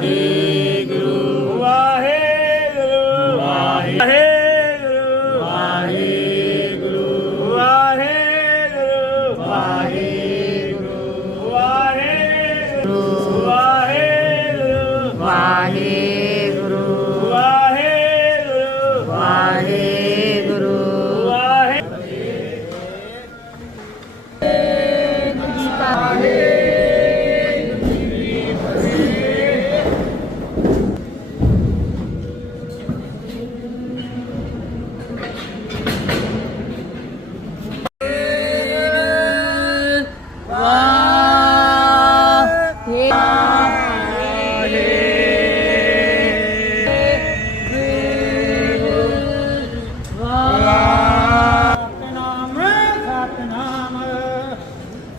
Hare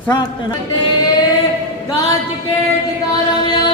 Satnam ਗੱਜ ਕੇ ਜਕਾਰਾਂ